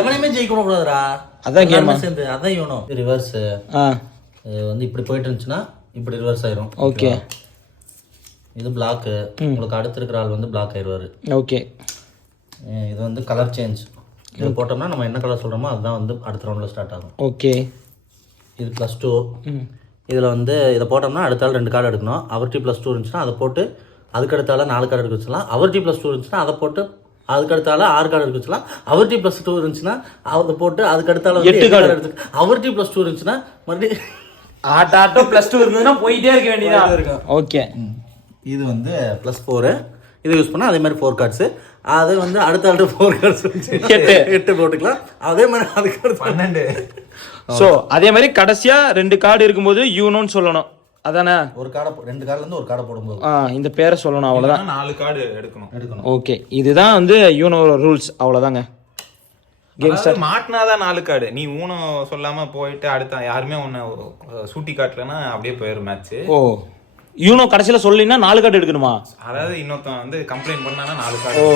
எவனையுமே ஜெயிக்க கூடாதுடா. அதான் கேம் சேர்ந்து அதான் யூனோ. ரிவர்ஸ் வந்து இப்படி போயிட்டு இருந்துச்சுன்னா இப்படி ரிவர்ஸ் ஆயிரும். ஓகே. இது பிளாக். உங்களுக்கு அடுத்து இருக்கிற ஆள் வந்து பிளாக் ஆயிடுவாரு. ஓகே. இது வந்து கலர் சேஞ்ச். இது போட்டோம்னா நம்ம என்ன கலர் சொல்றோமோ அதுதான் வந்து அடுத்த ரவுண்ட்ல ஸ்டார்ட் ஆகும். ஓகே. இது +2. இதில் வந்து இதை போட்டோம்னா அடுத்த ஆள் 2 கார்டு எடுக்கணும். அவர் T +2 இருந்துச்சுன்னா அதை போட்டு அதுக்கு அடுத்தால 4 கார்டு எடுக்க வச்சுக்கலாம். அவர் T +2 இருந்துச்சுன்னா அதை போட்டு அதுக்கு அடுத்தால 6 கார்டு எடுக்க வச்சுக்கலாம். அவர் T +2 இருந்துச்சுன்னா அதை போட்டு அதுக்கு அடுத்தால 8 கார்டு எடுத்து அவர் T +2 இருந்துச்சுன்னா மறுபடியும் ஆட்டோ +2 இருந்ததுன்னா போயிட்டே இருக்க வேண்டியதா இருக்கும். ஓகே. இது வந்து +4. இதை யூஸ் பண்ணால் அதே மாதிரி 4 கார்ட்ஸு. அது வந்து அடுத்த ஆள்கிட்ட 4 கார்ட்ஸ் 8 போட்டுக்கலாம். அதே மாதிரி அதுக்கு அடுத்து 12. ஸோ அதே மாதிரி கடைசியா 2 கார்டு இருக்கும்போது யூனோன்னு சொல்லணும். அதானே? ஒரு கார்டை 2 கார்டுல இருந்து ஒரு கார்டை போடும்போது இந்த பேரை சொல்லணும். அவ்வளோதான். 4 கார்டு எடுக்கணும். ஓகே. இதுதான் வந்து யூனோ ரூல்ஸ். அவ்வளோதாங்க. மாட்டினாதான் 4 கார்டு. நீ ஊனோ சொல்லாம போயிட்டு அடுத்த யாருமே உன்னை சூட்டி காட்டலன்னா அப்படியே போயிடும் மேட்ச். ஓ, யூனோ கடைசியில் சொல்லினா 4 கார்டு எடுக்கணுமா? அதாவது இன்னொருத்தன் வந்து கம்ப்ளைண்ட் பண்ணானா 4 கார்டு.